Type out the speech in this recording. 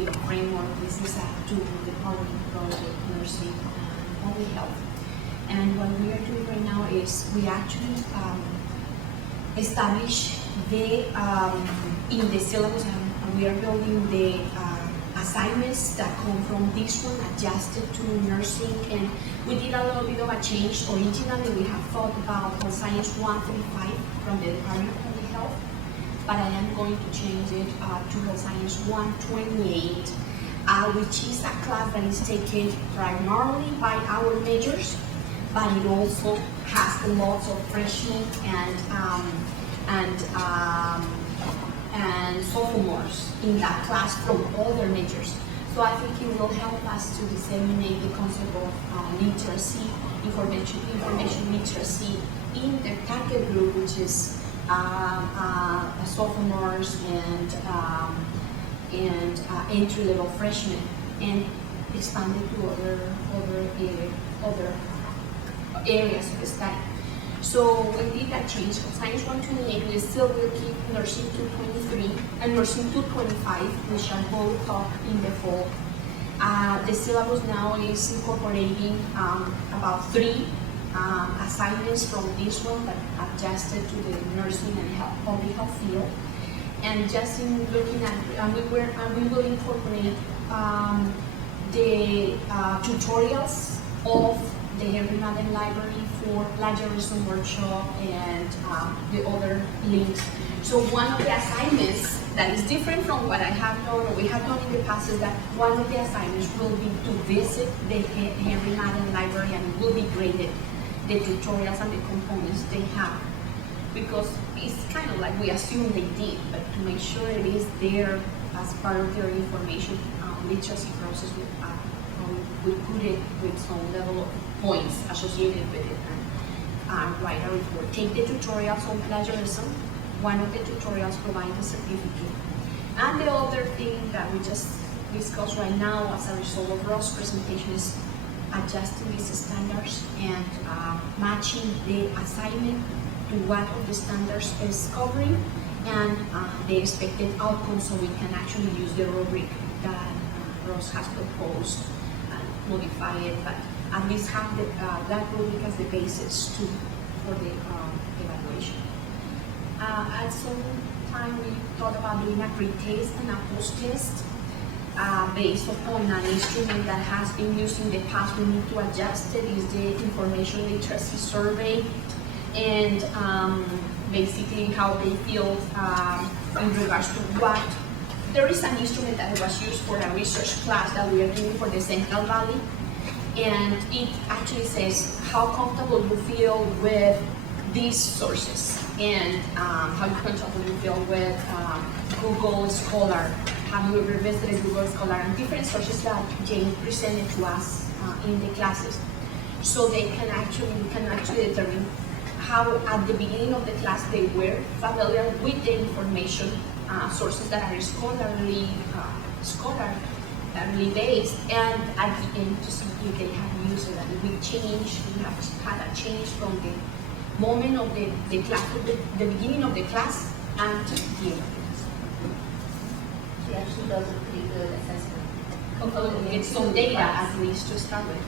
with a framework. This is a tool, the Powering Project, Nursing and Public Health. And what we are doing right now is we actually establish the, in the syllabus, and we are building the assignments that come from this one, adjusted to nursing. And we did a little bit of a change. Originally, we have thought about Health Science 135 from the Department of Public Health, but I am going to change it to Health Science 128, which is a class that is taken primarily by our majors, but it also has lots of freshmen and sophomores in that class from other majors. So I think it will help us to disseminate the concept of literacy, information literacy in the target group, which is sophomores and entry-level freshmen, and expand it to other areas of the study. So we did that change. Science 128, we still will keep Nursing 223 and Nursing 225, which are both taught in the fall. The syllabus now is incorporating about 3 assignments from this one that adjusted to the nursing and public health field. And just in looking at, we will incorporate the tutorials of the Henry Madden Library for plagiarism workshop and the other links. So one of the assignments that is different from what I have done or we have done in the past is that one of the assignments will be to visit the Henry Madden Library, and it will be graded, the tutorials and the components they have. Because it's kind of like we assume they did, but to make sure it is there as part of their information literacy process, we put it with some level of points associated with it, and write a report. Take the tutorials on plagiarism. One of the tutorials provides a certificate. And the other thing that we just discussed right now as a result of Ross' presentation is adjusting these standards and matching the assignment to what of the standards is covering and the expected outcomes, so we can actually use the rubric that Ross has proposed and modify it, but at least have the, that rubric as the basis for the evaluation. At some time we thought about doing a pre-test and a post-test based upon an instrument that has been used in the past. We need to adjust it, is the information literacy survey, and basically how they feel in regards to what. There is an instrument that was used for a research class that we are doing for the Central Valley, and it actually says how comfortable you feel with these sources, and how comfortable you feel with Google Scholar. Have you ever visited Google Scholar, and different sources that Jane presented to us in the classes, so they can actually determine how at the beginning of the class they were familiar with the information sources that are scholarly based, and at the end to see if they have used it. And we have had a change from the moment of the class, the beginning of the class, and to the end of the class. She actually does a pretty good assessment. Hopefully we get some data at least to start with.